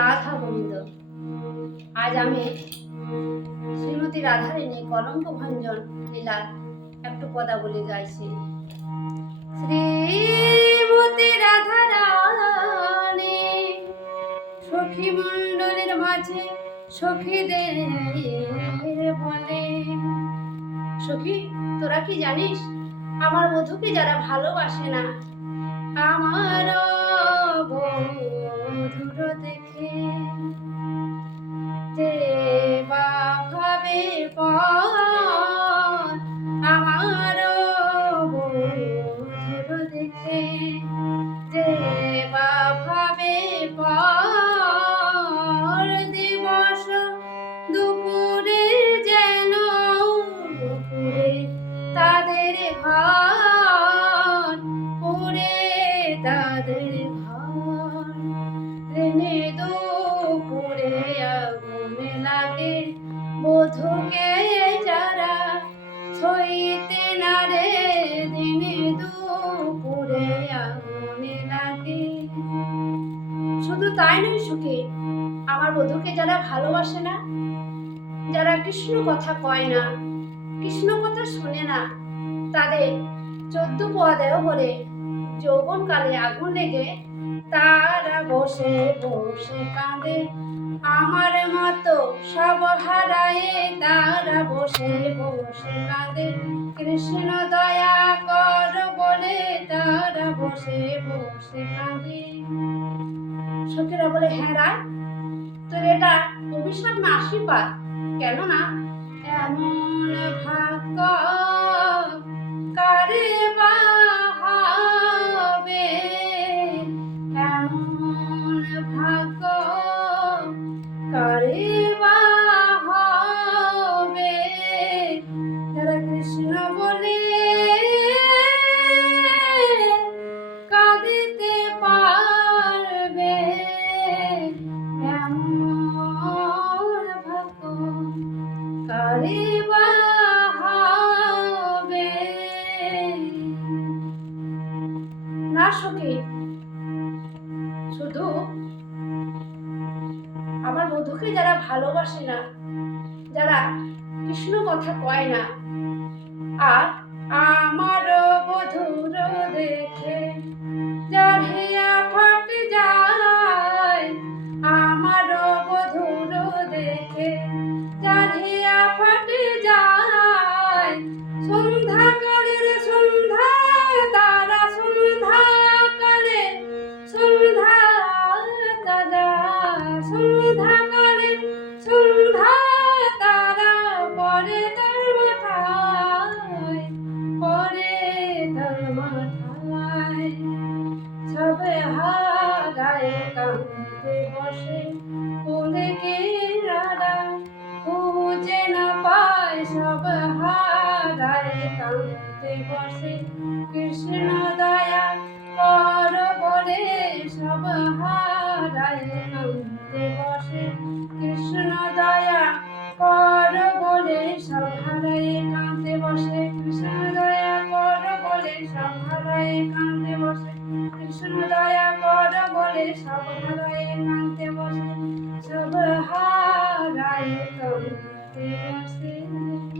রাধা গোবিন্দ। আজ আমি শ্রীমতী রাধারিণী কলঙ্ক ভঞ্জন লীলার একটু পদা বলে গাইছি। শ্রীমতী রাধা সখী মণ্ডলের মাঝে সখীদের বলে। সখী, তোরা কি জানিস? আমার বধুকে যারা ভালোবাসে না, আমার বধুকে যারা ছইতে না রে দিনে দুপুরে আগুন লাগে। শুধু তাই নয়, সুখে, আমার বধূকে যারা ভালোবাসে না, যারা কৃষ্ণ কথা কয় না, কৃষ্ণ কথা শোনে না, তাদের চোদ্দ পোয়া দেহ বলে যৌবন কালে আগুন লেগে তারা বসে বসে কাঁদে। আমার মতো সব হারায়ে তারা বসে বসে কাঁদে। কৃষ্ণ দয়া কর বলে তারা বসে বসে কাঁদে। সখীরা বলে হ্যাঁ তোর এটা অভিশাপ না আশীর্বাদ। কেননা কারে বা হবে না, সখী, শুধু আমার বধূকে যারা ভালোবাসে না, যারা কৃষ্ণ কথা কয় না, আর আমার বধুর দেখে যার হিয়া ফাটে যায়, আমার বধুর দেখে যার ফাটে যায় সন্ধ্যা কাঁদতে বসে কৃষ্ণ দয়া কর বলে সব হারায়। কাঁদতে বসে কৃষ্ণ দয়া কর বলে সব হারায়। কাঁদতে বসে কৃষ্ণ দয়া কর বলে সব হারায়। কাঁদতে বসে কৃষ্ণ দয়া কর বলে সব হারায়। কাঁদতে বসে সব হারায়। কাঁদতে বসে